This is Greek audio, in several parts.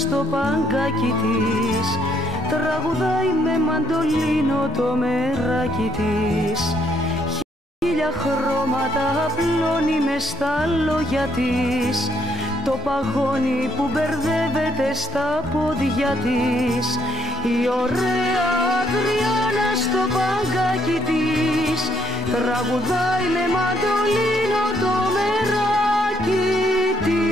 Στο παγκάκι της τραγουδάει με μαντολίνο το μεράκι της. Χίλια χρώματα απλώνει μες στα λόγια της, το παγόνι που μπερδεύεται στα πόδια της. Η ωραία Αδριάννα στο παγκάκι της τραγουδάει με μαντολίνο το μεράκι της.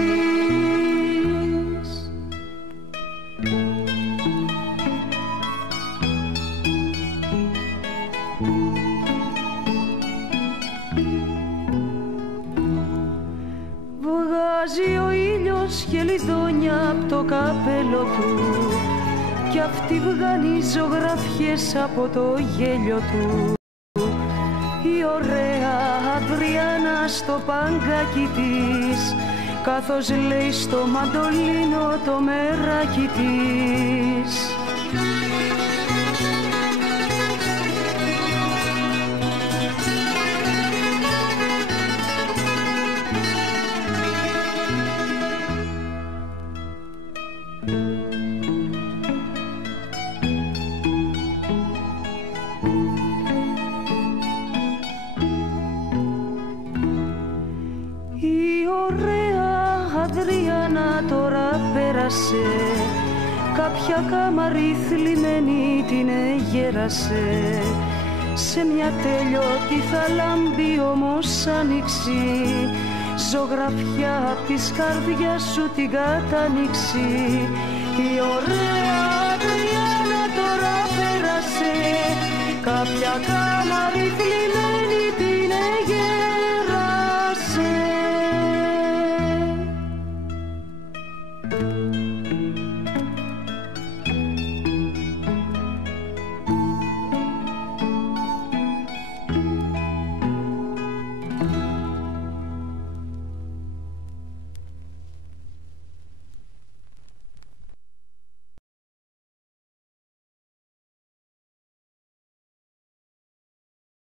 Βγάζει ο ήλιος γελιδόνια απ' το καπέλο του κι αυτή βγάνει ζωγραφιές από το γέλιο του. Η ωραία Αδριάννα στο παγκάκι της καθώς λέει στο μαντολίνο το μεράκι της. Τώρα πέρασε, κάποια κάμαρη θλιμμένη την εγέρασε. Σε μια τέλειωτη θα λάμπει όμως άνοιξη, ζωγραφιά απ' της καρδιάς σου την κατάνοιξη. Η ωραία Αδριάννα τώρα πέρασε, κάποια κάμαρη θλιμμένη